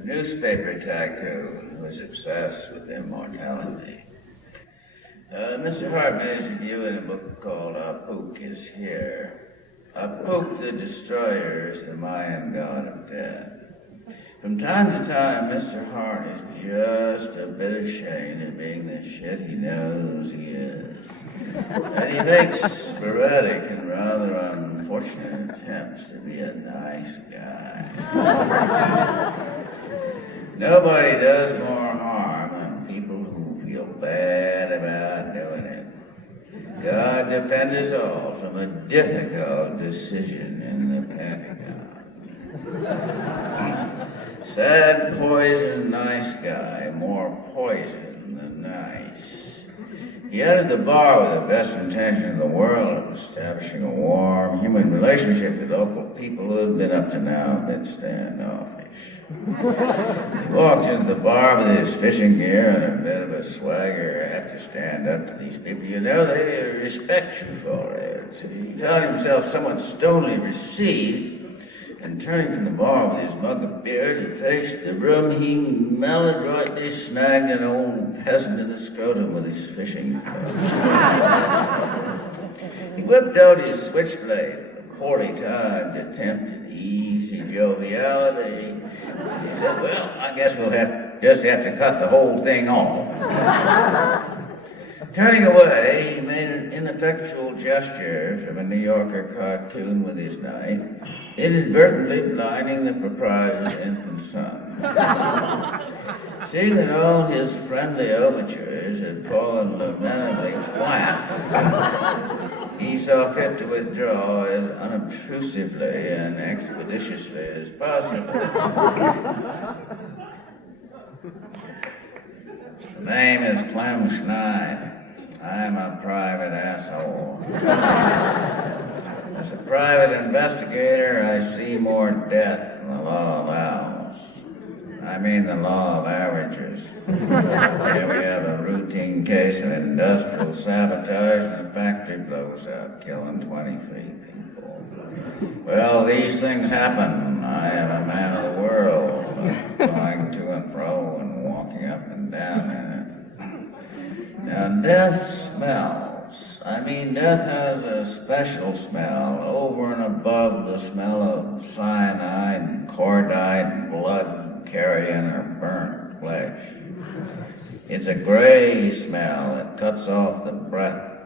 a newspaper tycoon who was obsessed with immortality. Mr. Hart made his review in a book called Apuk is Here. Apuk the Destroyer is the Mayan god of death. From time to time, Mr. Hart is just a bit ashamed of being the shit he knows he is. And he makes sporadic and rather unfortunate attempts to be a nice guy. Nobody does more harm than people who feel bad about doing it. God defend us all from a difficult decision in the Pentagon. Sad, poison, nice guy, more poison than nice. He entered the bar with the best intention in the world of establishing a warm human relationship with local people who had been up to now a bit standoffish. He walked into the bar with his fishing gear and a bit of a swagger. I have to stand up to these people. You know, they respect you for it. He thought himself somewhat stonily received, and turning from the bar with his mug of beer to face the room, he maladroitly snagged an old peasant in the scrotum with his fishing hook. He whipped out his switchblade, a poorly timed attempt at easy joviality. He said, well, I guess we'll just have to cut the whole thing off. Turning away, he made an ineffectual gesture from a New Yorker cartoon with his knife, inadvertently blinding the proprietor's infant son. Seeing that all his friendly overtures had fallen lamentably flat, he saw fit to withdraw as unobtrusively and expeditiously as possible. The name is Clem Schneid. I'm a private asshole. As a private investigator, I see more death than the law allows. I mean the law of averages. Here we have a routine case of industrial sabotage and a factory blows up, killing 23 people. Well, these things happen. I am a man of the world, going to and fro and walking up and down in it. Now, death smells. I mean, death has a special smell over and above the smell of cyanide and cordite and blood carrion or burnt flesh. It's a gray smell that cuts off the breath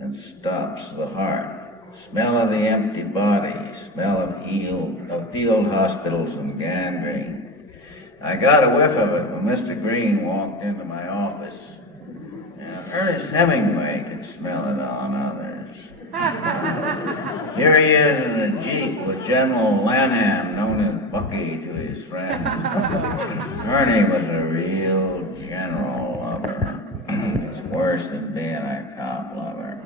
and stops the heart. Smell of the empty body, smell of field hospitals and gangrene. I got a whiff of it when Mr. Green walked into my office. Ernest Hemingway could smell it on others. Here he is in a Jeep with General Lanham, known as Bucky to his friends. Ernie was a real general lover. It's worse than being a cop lover.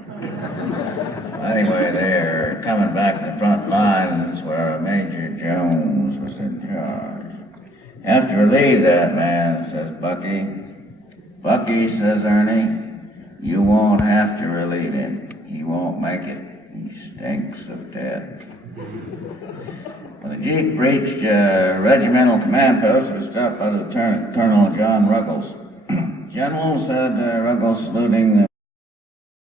Anyway, they're coming back to the front lines where Major Jones was in charge. Have to relieve that man, says Bucky. Bucky, says Ernie, you won't have to relieve him. He won't make it. He stinks of death. When the Jeep reached regimental command post, it was stopped by Lieutenant Colonel John Ruggles. General, said Ruggles, saluting the